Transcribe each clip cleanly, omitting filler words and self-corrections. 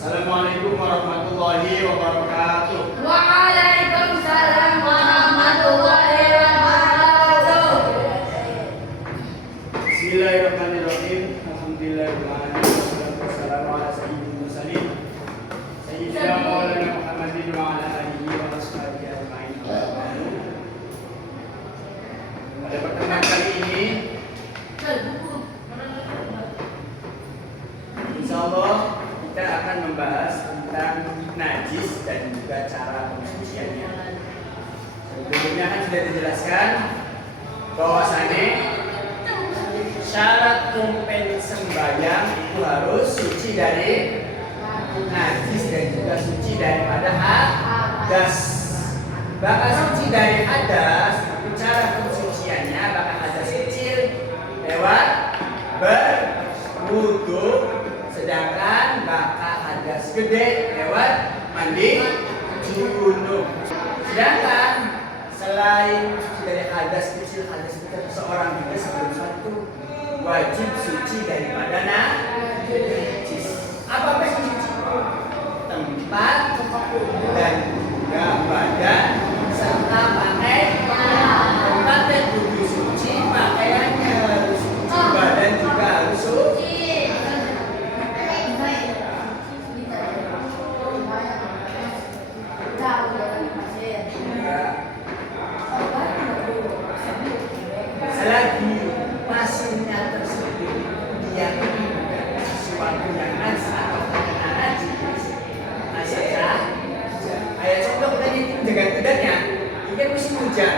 Assalamualaikum warahmatullahi wabarakatuh. Waalaikumsalam warahmatullahi wabarakatuh. Bismillahirrahmanirrahim. Alhamdulillahirrahmanirrahim. Wassalamu ala sayyidil mursalin Sayyidina Maulana Muhammadin wa ala alihi wa ashabihi ajma'in. Pada pertemuan kali ini, insyaallah kita akan membahas tentang najis dan juga cara pensuciannya. Sebelumnya kan sudah dijelaskan bahwasannya syarat tumpen sembahyang itu harus suci dari najis dan juga suci daripada hadas. Bahkan suci dari hadas, cara pensuciannya bahkan hadas kecil lewat berwudu, sedangkan bakal hadas gede lewat mandi junub. Sedangkan selain dari hadas kecil, hadas besar, seorang juga sebelum satu wajib suci daripada najis. Apa yang suci? Tempat dan juga badan serta pakaian. Tempat yang kudu suci, pakaiannya harus suci, badan juga harus suci. Selagi pasiennya tersebut dia sesuatu yang najis atau terkena najis, saja. Ayat contoh tadi dengan tidaknya, ini musim hujan,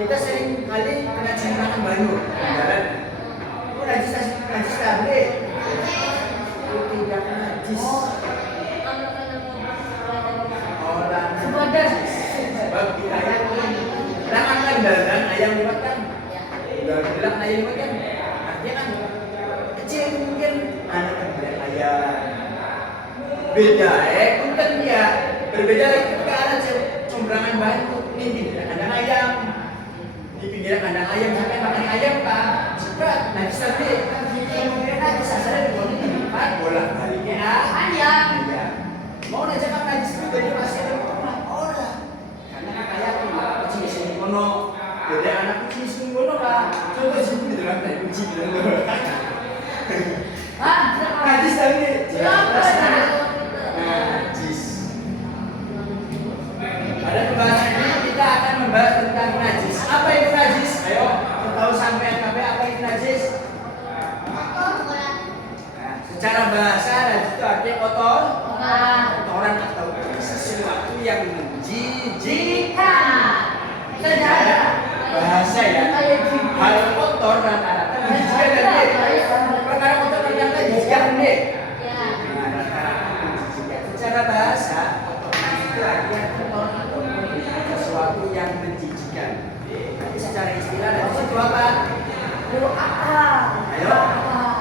kita sering kali kena cimpakan banyu, jalan. Oh najis tadi, tidak najis. Orang najis, sebab kita yakin, akan dalam ayam makan. Udah bilang ayam kan, artinya kan kecil mungkin anak kan ayam. Beda punten dia berbeda lagi ketika anak combrangan banyu di pinggiran kandang ayam. Di pinggiran kandang ayam sampai makan ayam pak. Cepat nanti sampai kemudian nanti sasaran di bawah tempat bolak baliknya ayam. Mau ngajak apa najis itu dari pasir orang. Karena kan kayak kucing di sini kono. Jadi anak kucing di sini kono pak. Contoh sini di dalam tadi kucing di dalam. Najis tadi. Najis. Pada pembahasan ini kita akan membahas tentang najis. Apa itu najis? Ayo, tahu sampai apa itu najis? Secara bahasa najis itu artinya kotor, kotoran atau sesuatu yang menjijikkan. Secara bahasa ya, hal kotor rata-rata menjijikkan dan perkara kotor rata-rata menjijikkan deh. Secara bahasa kotoran itu artinya kotor atau sesuatu yang menjijikkan. Tapi secara istilah najis itu apa? Ayo,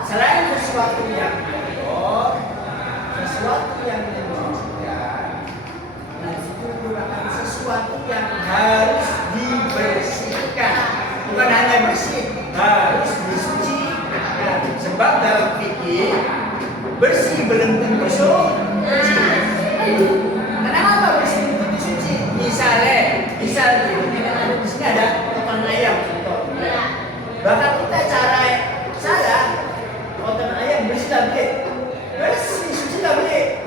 selain sesuatu yang kotor, sesuatu yang menjijikkan, najis itu merupakan sesuatu yang harus dibersihkan. Bukan hanya bersih, harus disucikan. Sebab dalam fikih bersih belum tentu suci. Kenapa bersih belum tentu suci? Misalnya di sini ada kotoran ayam contohnya. Bahkan kita cara salah kotoran ayam bersih tak boleh, bersih suci tak boleh.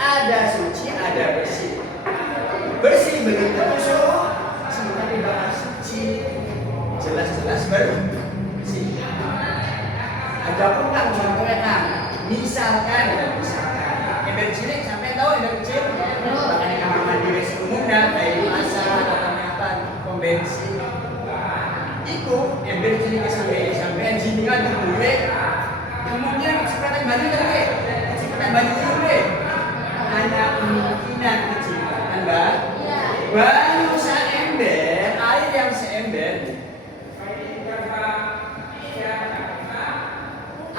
Ada suci, ada bersih. Bersih belum tentu suci, tapi bakal suci jelas-jelas bersih. Ada pun kan contohnya kan, misalkan ember cilik sampai tahu ember kecil, bahkan di kamar mandi WC umum dan kayak masa atau apa pom bensin. Iku ember cilik sampai jingan dulu, kemudian kesempatan baju tadi, kesempatan baju dulu, hanya kemungkinan kecipratan baru seember air yang seember.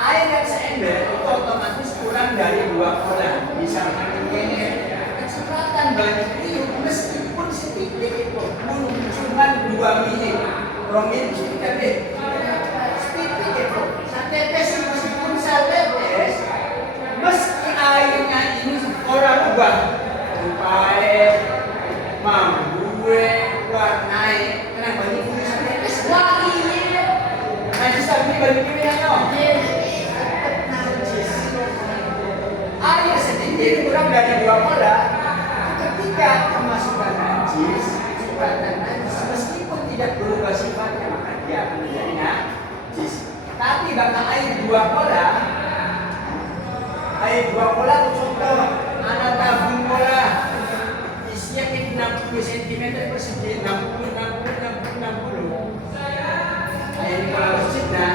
Air yang seember itu otomatis kurang dari 2 kolam. Misalkan ini kecepatan banyak itu meskipun sedikit itu cuma 2 mili, romil sedikit deh, sedikit itu. Satetes meskipun satetes meski air 2 bola tuh contoh. Anak tabung bola. Isinya kayak 60 cm persegi, 60. Air bola masjid nah.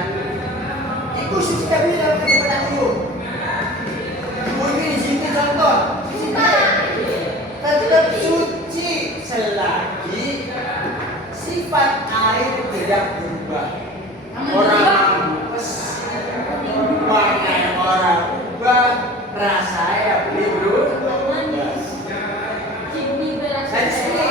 Itu sih kita bilang kepada guru. Guru ini sini contoh. Tetap suci selagi sifat air tidak berubah. Orang warna orang ubah, rasanya belum. Dan sini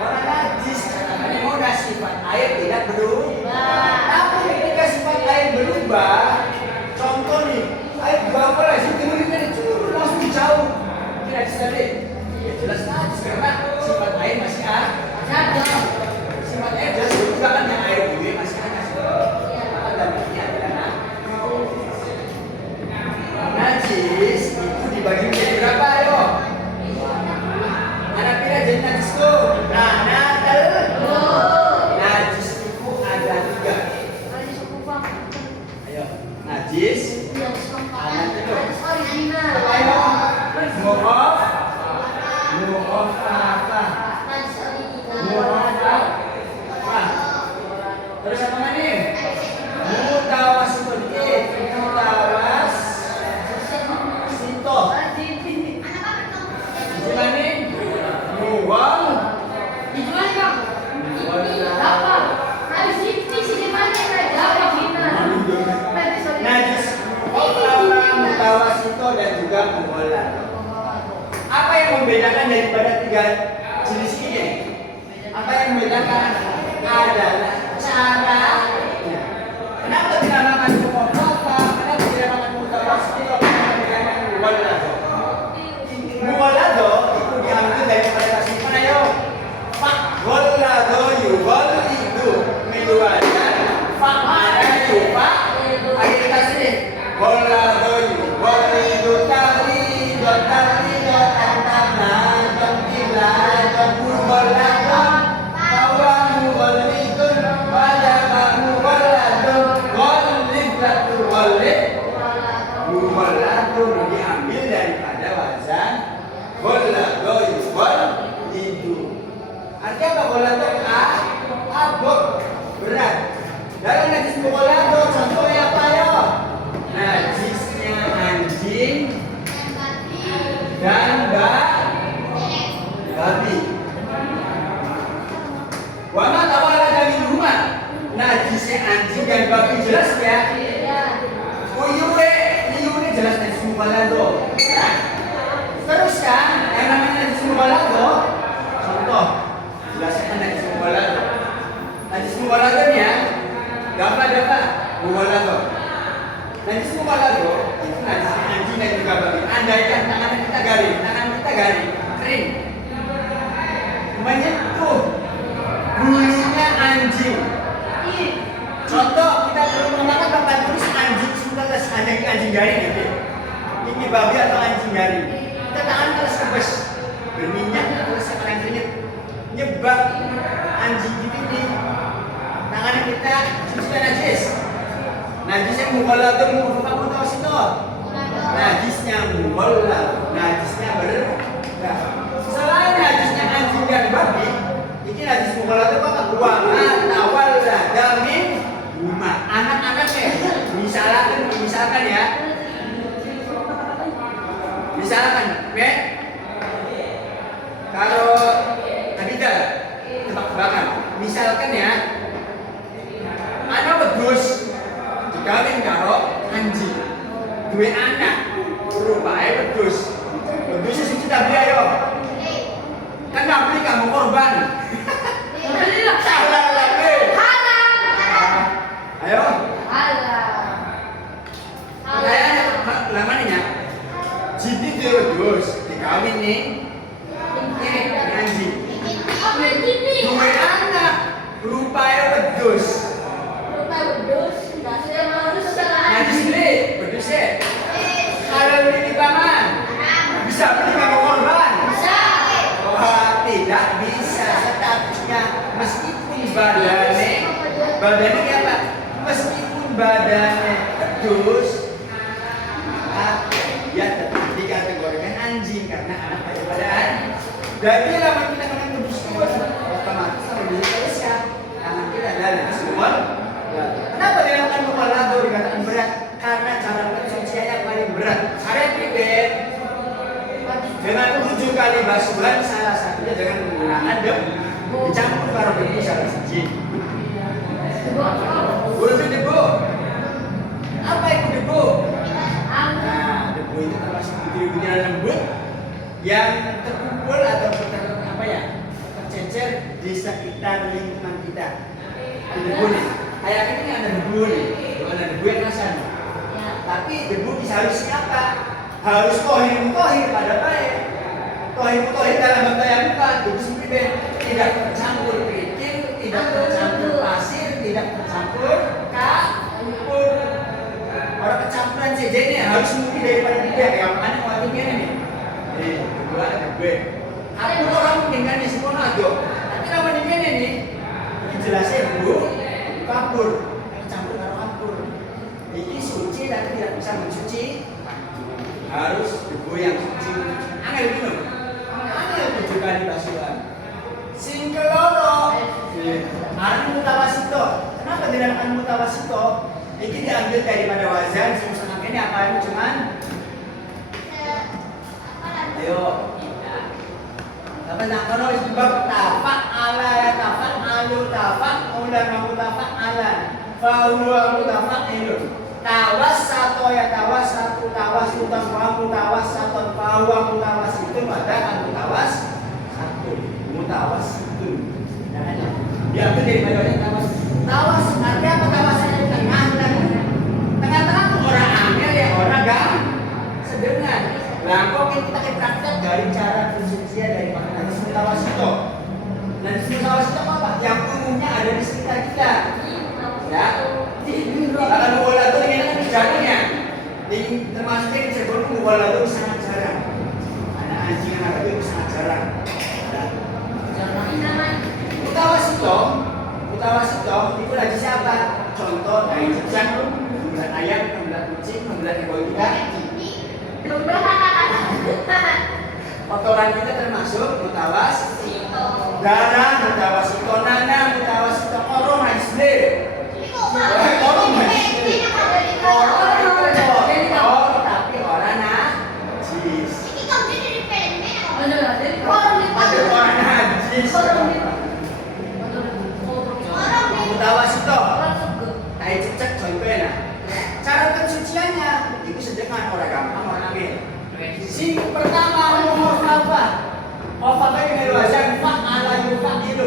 orang najis karena mudah sifat air tidak berubah. Tapi ketika sifat air berubah, contoh nih, air berapa lah sih kemudian curut langsung jauh. Tidak disadari. Ya jelas najis karena sifat air masih ada. Sifat air jelas berubah kan yang air bumi masih ada. Najis itu dibagi menjadi berapa ayo? Anak pilih jadi najis tuh. Nah, najis itu ada 3. Ayo, najis. Anak itu. Ayo, mu'af apa? Terus apa lagi? Mutawas itu dikit. Mutawas. Sinto. Gimana? Muwal. Najis. Mutawas itu dan juga muwala. Apa yang membedakan daripada 3 jenis ini? Apa yang membedakan adalah caranya. Kenapa dinamakan muwafaqa? Kenapa dinamakan mutawassito? Kenapa dinamakan muwallado? Muwallado itu diambil daripada tasrifan ayo. Wallado yuwallidu miluadan fa'ala yufa akhir tasrif. Wallado yuwallidu tahridon antamna don muwalladon bahwa muwallidun wajaba muwalladun muwalladun diambil daripada wazan wallado yuwallidu. Artinya apa wallado? Abot berat. Dalam najis muwallado contohnya apa ya? Najisnya anjing dan babi. Wama tawala dari rumah najisnya anjing dan babi jelas ya. Uyure jelas najis muwallado. Nah, terus kan yang namanya najis muwallado contoh jelaskan najis muwallado. Najis muwallado ya dapat muwallado. Najis muwallado itu najis anjing dan juga babi. Andaikan tangan kita garing kering menyentuh bulunya anjing. Contoh kita perlu menggunakan tempat tulis anjing sudah anjing garing gitu. Ini babi atau anjing garing. Kita tangan terus kebes berminyak terus sekarang nyebab anjing ini tangan kita sudah najis. Najisnya muwallado mutawassito. Najisnya muwallado, najisnya berbeda. Selain najisnya anjing dan babi, ini najis muwallado apa? Tawalla min huma. Anak-anaknya. Misalkan ya. Misalkan, kalau tadi tebak-tebakan. Misalkan ya, anak wedhus dikawin karo anjing. Duwe anak, rupanya wedhus. Wedhusnya sing kita beli ayo. Kan nggak beli kamu korban. Salah lagi. Ayo. Kayaknya lama nih ya. Jadi dia wedhus dikawin nih. Anjing. Duwe anak, rupanya wedhus. Najis beli, wedhus ya. Kalau beli di paman, bisa beli kamu korban. Tidak bisa statusnya meskipun badannya apa? Meskipun badannya wedhus, ya Jadi lama kita kena kudus otomatis sama bisa selesai tangan kita dari semua. Kenapa dinamakan mukhalafah dikatakan berat? Karena cara konsumsinya yang paling berat. Syariat pribadi dengan 7 kali basuhan salah satunya dengan menggunakan debu dicampur karo debu salah siji. Guru debu. Apa itu debu? Nah, debu itu termasuk butiran lembut yang terkumpul atau tercecer di sekitar lingkungan kita. Ada debu nih. Kayak ini ada debu nih. Ada debu yang kasar. Tapi debu seharusnya apa? Harus tohir pada baik. Tohir dalam bentuk yang bukan debu sendiri tidak tercampur kerikil, tidak tercampur pasir, tidak tercampur kapur. Orang kecampuran CJ-nya harus mungkin daripada dia yang mana waktunya nih. Jadi kedua debu. Aku orang dengan nih semua aja. Tapi nama dia nih jelasnya debu kapur, campur karo kapur. Ini suci tapi tidak bisa mencuci. Harus debu yang suci. Angel gitu. Angel 7 kali basuhan. Sing keloro. Arti mutawasito. Kenapa dinamakan mutawasito? Ini diambil daripada wazan. Semuanya ini apa ini cuman? Ayo. Apa nak kalau sebab tafak ala ya tafak alu tafak ulan mutafak ala. Fahuwa mutafak itu. Tawas satu ya tawas satu tawas utang mutawas satu bahwa mutawas itu ada mutawas satu mutawas itu. Dia ambil dari mana tawas? Tawas artinya apa tawas itu tengah-tengah tuh orang angel ya orang gak sedengan. Nah kok kita praktek dari cara konsumsi dari makanan mutawas itu. Dan mutawas itu apa? Yang umumnya ada di sekitar kita. Ya. Kalau bola itu ini jarangnya. Termasuk yang sebelum bola itu sangat jarang. Anak anjing anak itu sangat jarang. Mutawas itu lagi siapa? Contoh dari cicak, membelah ayam, membelah kucing, membelah ekor kita. Kotoran kita termasuk mutawas. Darah mutawas itu, nana mutawas itu, korong haisle. Korong haisle. Korong tapi orang najis. Ada orang najis. Mutawas itu, kayak cicak contohnya. Cara pensuciannya itu sederhana orang gampang orang ambil. Si pertama mukhafafah. Mukhafafah dengan wazan fa'ala yufa'ilu.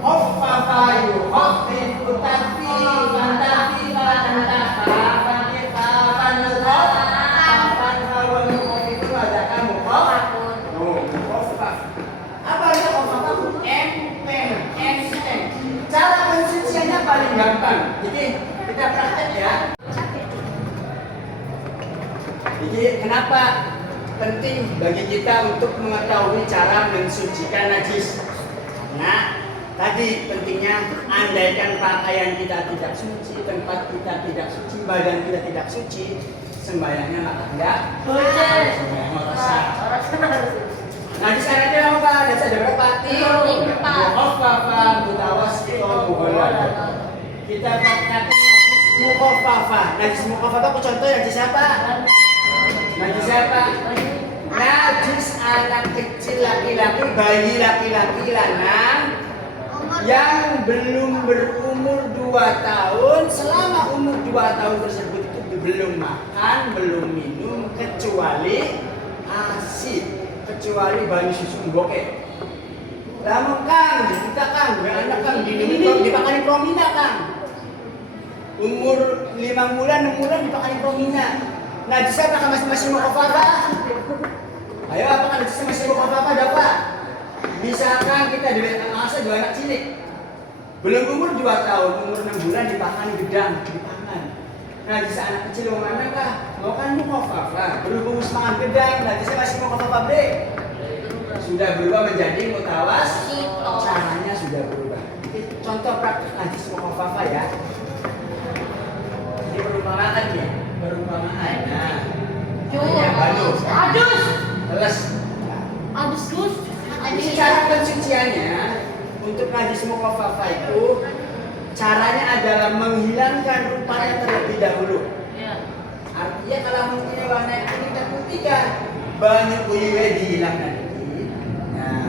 Mukhafafah yufa'ilu tafi fantafi fantafa fantifa fanulqaf fanhawa mukhafifun wadakan mukhafaf. Apa itu mukhafafah? Enteng. Cara pensuciannya paling gampang. Jadi kita praktek ya. Jadi kenapa penting bagi kita untuk mengetahui cara mensucikan najis? Nah, tadi pentingnya andaikan pakaian kita tidak suci, tempat kita tidak suci, badan kita tidak suci, sembahyangnya maka tidak sembahyang rasa. Najis karena dia apa? Ada berapa? Mukhafafah, mutawassithah, mughalladhah. Kita katakan najis mukhafafah. Najis mukhafafah apa contoh najis apa? Najis apa? Najis anak kecil laki-laki, bayi laki-laki lanang yang belum berumur 2 tahun. Selama umur 2 tahun tersebut itu belum makan, belum minum kecuali ASI, kecuali banyu susu bokeh. Lamun kang, kita kang, anak kang dipakai promina kang. Umur 5 bulan, 6 bulan dipakai promina. Najis apakah masih mukhafafah? Ayo apakah najis masih mukhafafah dapat? Misalkan kita dilihat masa 2 anak cilik. Belum umur 2 tahun, umur 6 bulan dipakan gedang, dipakan. Najis anak kecil mana kah? Mau kan mukhafafah. Belum umur makan gedang, najisnya masih mukhafafah bre. Sudah berubah menjadi mutawas. Caranya sudah berubah. Contoh praktik najis mukhafafah ya. Ini perumpamaan ya. Perumpamaan. Nah, Adus. Teles. Adus dus. Jadi cara pencuciannya untuk najis mukhafafah itu caranya adalah menghilangkan rupanya terlebih dahulu. Artinya kalau mempunyai warna kuning dan putih kan banyak uyunya dihilangkan. Nah,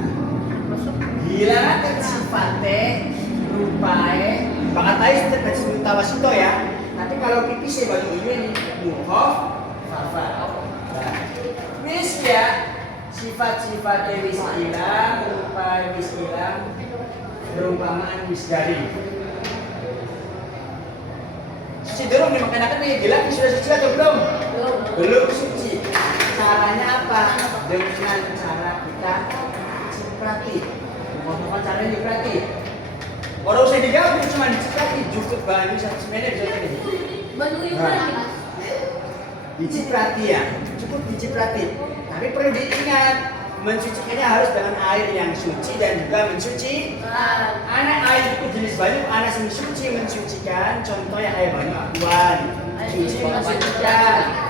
hilangkan sifatnya, rupanya, bakatai sudah kasih tawas itu ya. Tapi kalau pipis ya banyak uyunya nih, mukhafafah. Nah, wis ya, sifat-sifatnya wis hilang, rupa wis hilang, perumpamaan wis garing. Suci dorong dimakan nih, gila sudah suci atau belum? Belum suci. Caranya apa? Dengan cara kita ciprati. Bukan caranya ciprati. Orang usah digabung cuma diciprati, cukup bahan 1 menit jadi. Diciprati ya, cukup diciprati. Tapi perlu diingat, mencucikannya harus dengan air yang suci dan juga mencuci. Anak air itu jenis banyak, anak yang suci mencucikan. Contohnya air banyu akuan, suci mencucikan.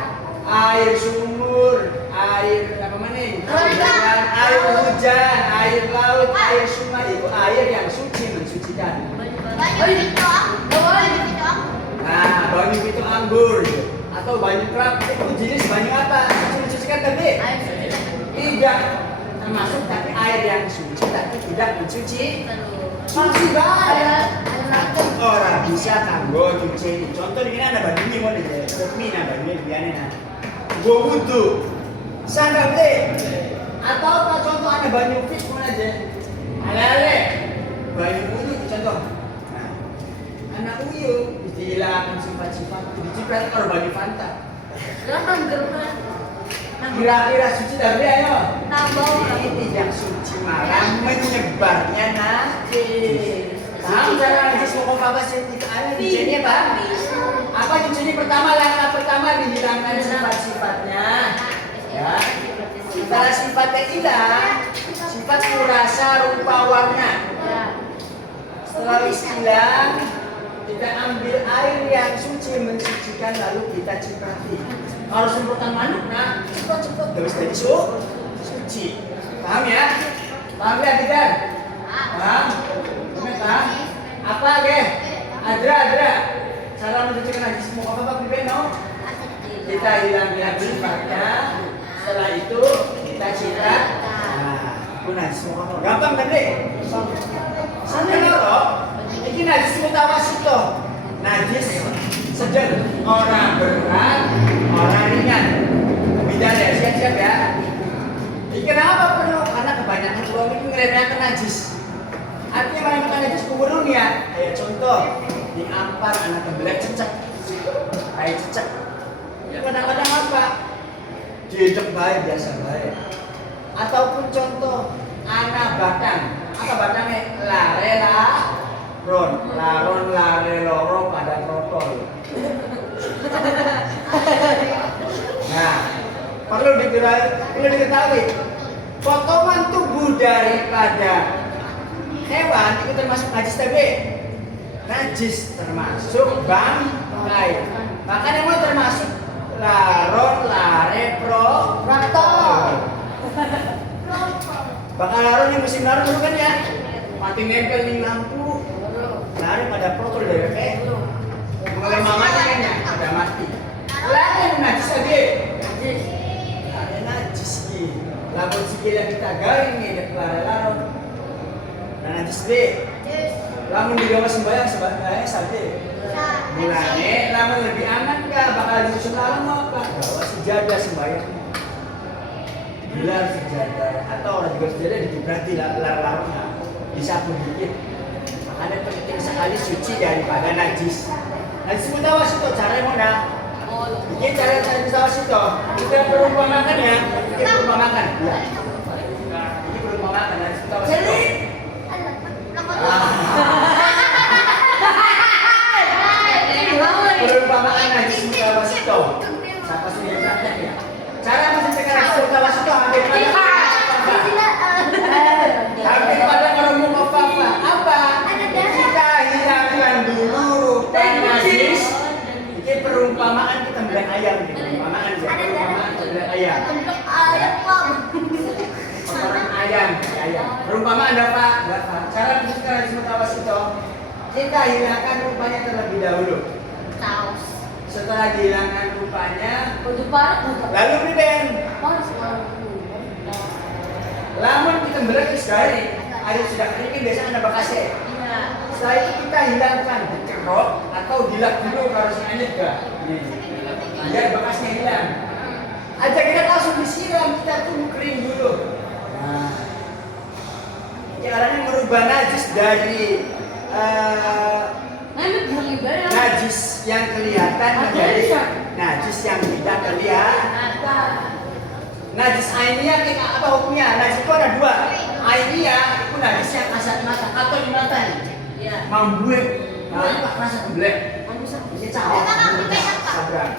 Air sumur, air apa mana ini? Air hujan, air laut, air sungai itu air yang suci mencucikan. Nah, banyu itu anggur atau banyu kerap itu jenis banyu apa? Suci mencucikan tadi? Tidak termasuk tapi air yang suci tapi tidak mencuci. Suci banget. Orang bisa kanggo cuci. Contoh ini ada banyu mau deh, resmi nah banyu biarin nah. Gua wudhu, sangat deh. Atau apa contoh ada banyu fish mana aja? Ale banyu wudhu contoh. Nah, anak uyu dihilangkan sifat-sifat diciprat kalau banyu fanta. Kira-kira suci dari ayo. Ini tidak suci malah menyebarnya najis. Paham cara najis mukhafafah itu ada cuciannya Pak? Apa cuciannya pertama? Langkah pertama dihilangkan sifat-sifatnya. Ya. Setelah sifatnya hilang, sifat rasa, rupa, warna. Setelah hilang, kita ambil air yang suci mensucikan lalu kita ciprati. Kalau semprotan manuk, nah cepat terus jadi suci. Paham ya? Paham ya kita? Paham? Paham? Apa ge? Adra. Cara mencucikan najis mukhafafah pribeno. Kita hilangkan sifatnya. Setelah itu kita ciprat. Nah, itu najis mukhafafah. Gampang kan deh? Sampai loh. Ini najis mutawasito. Najis sedang, orang berat, orang ringan. Beda ya, siap-siap ya. Jadi kenapa perlu? Karena kebanyakan orang itu ngeremehkan najis. Artinya meremehkan najis kuburun ya. Ayo contoh, diampar anak kebelet cecek. Ayo cecek. Kadang-kadang apa? Diedek baik, biasa baik. Ataupun contoh, anak batang. Apa batangnya? Laron lare loro pada protol. Nah, perlu diketahui potongan tubuh daripada hewan itu termasuk najis TB. Najis termasuk bangkai. Makanya mau termasuk laron lare protol. Bakal laron yang musim laron dulu kan ya? Mati nempel di lampu. Lari pada protol dari kayak mengalami mamanya kan ya, ada mati. Lari yang najis tadi. Ada najis ki. Lamun sikil yang kita garing nih dari lari-laron. Nah najis be. Lamun digawa sembahyang saja. Mulane lamun lebih aman kah bakal disusun lalu apa? Gawa sejadah sembahyang. Gelar sejadah atau orang juga sejadah dikibrati lari-laronnya. Disapu dikit. Makanya penting sekali suci daripada najis. Najis mutawasito caranya mana? Ini cara najis mutawasito. Kita perumpamakan ya. Kita perumpamakan. Ya. Ini perumpamakan najis mutawasito. Perumpamaan najis mutawasito. Siapa sih yang praktek ya? Cara mencucikan najis mutawasito hampir hampir pada orang mukhafafah. Apa? Kita hilangkan dulu rupa najis. Ini perumpamaan kita melihat ayam. Perumpamaan kita melihat ayam. Kotoran ayam, ayam. Anda Pak, cara mensucikan najis mutawasito, kita hilangkan rupanya terlebih dahulu. Taus. Setelah dihilangkan rupanya, Baju parut. lalu priben. Panas malam. Lamun kita berat sekali, air sudah kering kan biasanya ada bekasnya. Iya. Setelah itu kita hilangkan, dikerok atau dilap dulu kalau si anyet gak. Nih, biar bekasnya hilang. Aja kita langsung disiram, kita tunggu kering dulu. Nah, caranya merubah najis dari najis yang kelihatan menjadi najis yang tidak kelihatan. Najis ainiyah kita apa hukumnya? Najis itu ada dua. Ainiyah itu najis yang kasat mata atau di mata nih. Iya. Mambuet. Nah, ini pak rasa keblek. Ini cawat. Sabrang.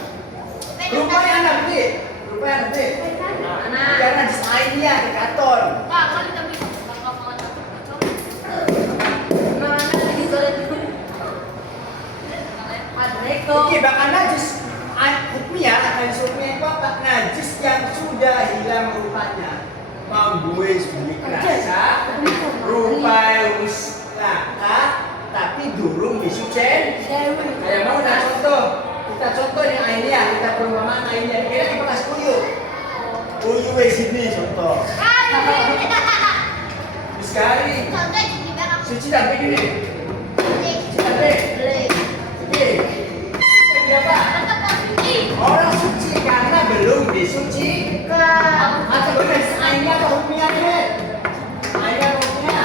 Rupanya anak beli. Rupanya anak beli. Karena najis ainiyah ke katon. Pak, kalau kita bisa bakal mau mana lagi sore itu? Oke, bahkan najis hukumnya akan hukumnya apa? Najis yang sudah hilang rupanya. Mambuet sebagai kerasa. Rupanya laka tapi durung disucen. Kayak mau nah contoh. Kita contoh yang ainiyah, kita perumpamaan ainiyah. Kira di bekas uyuh. Uyuh di sini contoh. Sekali. Suci tapi gini. Suci tapi. Oke. Kita bilang apa? Orang suci karena belum disucikan. Atau benar ainiyah atau hukumnya nih? Ainiyah atau hukumnya?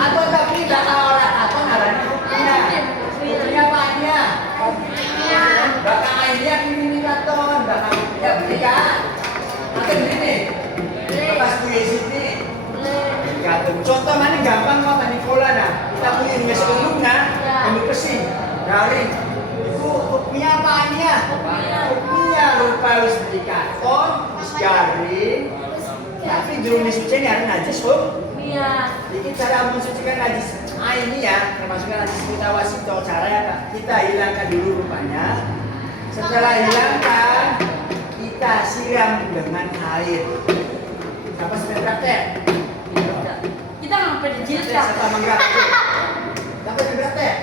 Atau tapi bakal orang atau ngarani hukumnya. Hukumnya apa ainiyah? Bakal ainiyah ini katon, bakal hukumnya beli kan? Atau begini? Bekas kuya sini. Katon. Contoh mana gampang apa Nikola nah? Kita punya ini sebelumnya, ambil pesing, garing. Itu hukumnya apa ainiyah? Hukumnya lupa wis beli katon, wis garing. Tapi belum disucikan ya najis Iya. Jadi cara mensucikan najis ainiyah termasuk najis mutawasito caranya apa? Kita hilangkan dulu rupanya. Setelah hilangkan kita siram dengan air. Siapa sudah praktek? Kita ngapain di jilid Siapa mengpraktek? Siapa sudah praktek?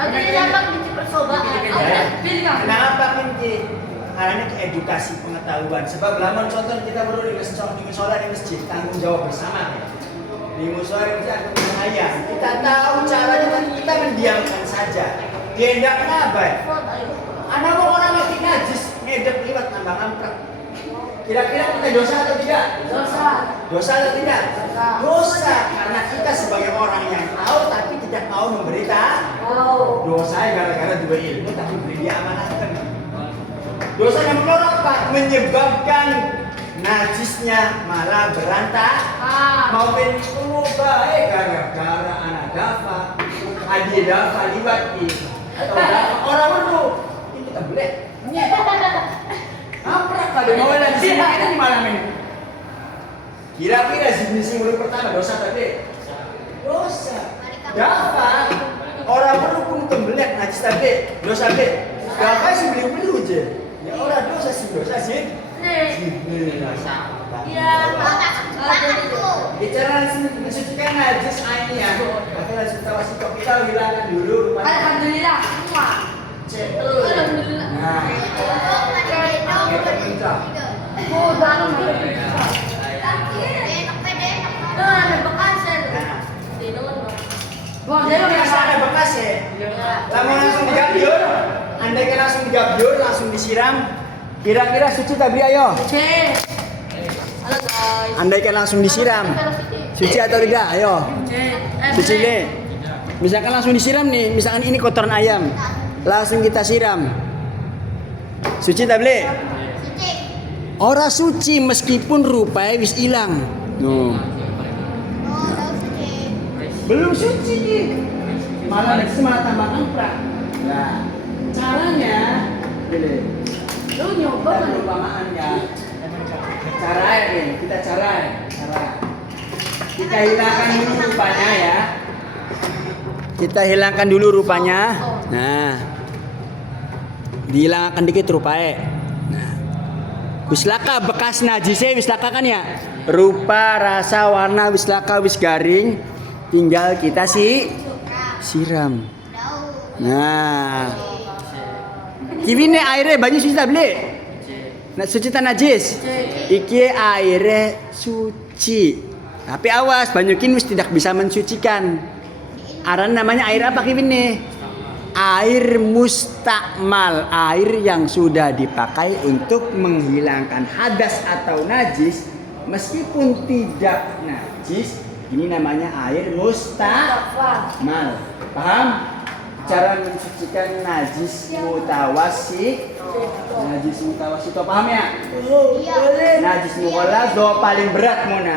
Ada yang dapat bikin percobaan. Ya. Pilih kamu. Kenapa Kinki? Karena ini edukasi pengetahuan. Sebab lamun contoh kita berdua di musola di masjid tanggung jawab bersama. Di musola di masjid aku sayang. Kita tahu caranya tapi kita mendiamkan saja. Diendaknya apa? Anak mau orang mati najis ngedek liwat nambah amprak. Kira-kira kita dosa atau tidak? Dosa. Dosa atau tidak? Dosa karena kita sebagai orang yang tahu tapi tidak mau memberitahu. Dosa gara-gara dua ilmu tapi beri dia amanahkan. Dosa yang menolak Pak menyebabkan najisnya malah berantakan. Mau pengen baik gara-gara anak dafa, adik dafa liwat atau dafa orang itu ini kita boleh. Apa kalau mau lagi sini ini malam ini? Kira-kira jenis mulut pertama dosa tadi. Dosa. Dafa orang perlu pun tembelak najis tadi. Dosa tadi. Dafa sih beli aja. Ya orang dosa sih. Ini dosa. Iya. Bicara mensucikan najis ainiyah. Tapi najis mutawasito kita hilangkan dulu rupanya. Alhamdulillah. Alhamdulillah. Nah, kita minta. Oh, dalam ada bekasnya. Wah, dia Biasa ada bekas ya. Lama langsung digabyur. Andai kan langsung digabyur, langsung disiram. Kira-kira suci tak beli ayo? Oke. Halo guys. Andai kan langsung disiram. Suci atau tidak? Ayo. Suci nih. Misalkan langsung disiram nih, misalkan ini kotoran ayam. Langsung kita siram. Suci tak beli? Ora suci meskipun rupanya wis hilang. Belum suci nih. Malah tambah amprak. Nah, caranya gini. Lu nyoba kan? Perumpamaan ya. Cara ini, kita cara. Kita hilangkan dulu rupanya ya. Kita hilangkan dulu rupanya. Nah. Dihilangkan dikit rupanya. Nah. Wis laka bekas najisnya wis laka kan ya. rupa, rasa, warna wis laka wis garing, tinggal kita siram. Nah, kini airnya banyak suci tak beli? Nak suci tak najis? Iki airnya suci. Tapi awas, banyakin wis tidak bisa mensucikan. Aran namanya air apa kini? Air mustakmal, air yang sudah dipakai untuk menghilangkan hadas atau najis meskipun tidak najis. Ini namanya air mustakmal. Paham? Cara mensucikan najis mutawassit. Najis mutawassit paham ya? Najis mughalladz do paling berat muna.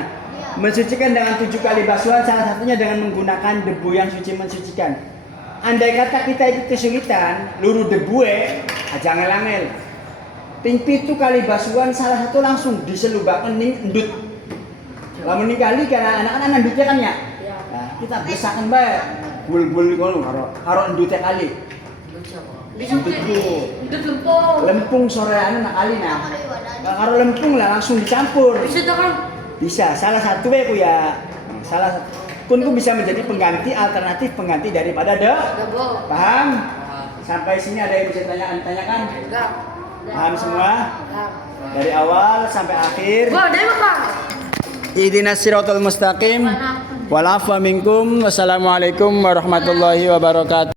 Mensucikan dengan 7 kali basuhan, salah satunya dengan menggunakan debu yang suci mensucikan. Andai kata kita itu kesulitan, luru debu aja ngel-ngel. Ping 7 kali basuhan, salah satu langsung diselubakan ning endut. Lamun kali karena anak-anak endutnya kan ya. Nah, kita besakan bae. Bul-bul ngono karo endutnya kali. Itu lempung. Lempung soreane nak kali nah. Karo lempung lah langsung dicampur. Bisa tak kan? Bisa, salah satu ku ya. Salah kun ku bisa menjadi pengganti alternatif pengganti daripada Debo. Paham? Sampai sini ada yang bisa tanyakan? Enggak. Paham semua? Enggak. Dari awal sampai akhir. Gua ada apa? Ihdinas siratal mustaqim. Wal afwa minkum. Wassalamualaikum warahmatullahi wabarakatuh.